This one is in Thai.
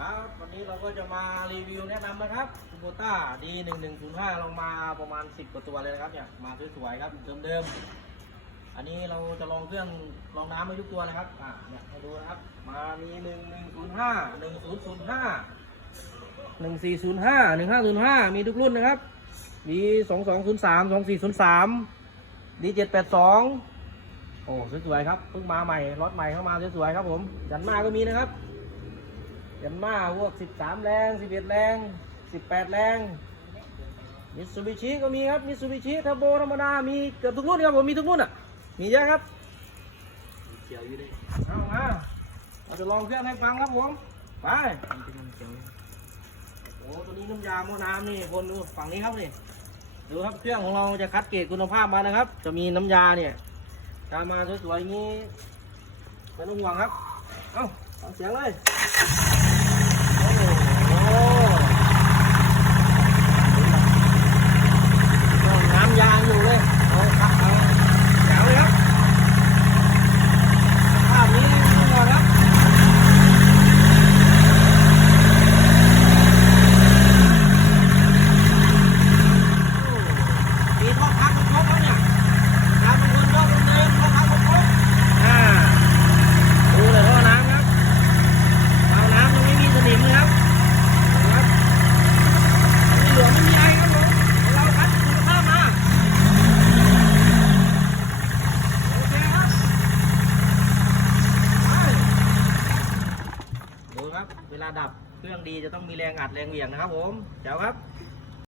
ครับวันนี้เราก็จะมารีวิวแนะนำนะครับคูโบต้าดีหนึ่งหนึ่งศูนย์ห้าลงมาประมาณสิบกว่าตัวเลยนะครับเนี่ยมาสวยๆครับเดิมๆอันนี้เราจะลองเครื่องลองน้ำมาทุกตัวนะครับอ่าเนี่ยมาดูนะครับ มามีหนึ่งหนึ่งศูนย์ห้าหนึ่งศูนย์ศูนย์ห้าหนึ่งสี่ศูนย์ห้าหนึ่งห้าศูนย์ห้ามีทุกรุ่นนะครับ มีสองสองศูนย์สามสองสี่ศูนย์สามดีเจ็ดแปดสองโอ้สวยๆครับเพิ่งมาใหม่รถใหม่เข้ามาสวยๆครับผมจันมาก็มีนะครับ ยันมาพวก13แรง11แรง18แรงมิตซูบิชิก็มีครับมิตซูบิชิเทอร์โบธรรมดา มีเกือบทุกรุ่นครับผมมีทุกรุ่นอะ มีเยอะครับเขียวอยู่เลยเอามาเราจะลองเครื่องให้ฟังครับผม ไปมันเป็นน้ำเขียวโอ้ตัวนี้น้ำยาหม้อน้ำนี่คนดูฝั่งนี้ครับนี่ดูครับเครื่องของเราจะคัดเกรดคุณภาพมานะครับ จะมีน้ำยาเนี่ยการมาสวยๆอย่างนี้ไม่ต้องห่วงครับ เอ้าฟังเสียงเลย โอ้โหน้ำยางอยู่เลยเอาครับเอาแจ๋วเลยครับภาพนี้ไม่ต้องห่วงครับ มีท่อพักครบแล้วเนี่ยน้ำเป็นคนชอบเป็นเดิมท่อพักครบอ่าดูเลยท่อน้ำครับเอาน้ำมันไม่มีสนิมเลยครับดูครับไม่เหลืองไม่มีอะไรครับผมเราคัดคุณภาพมาโอเคครับไปดูครับ เวลาดับเครื่องดีจะต้องมีแรงอัดแรงเหวี่ยงนะครับผมเจ้าครับ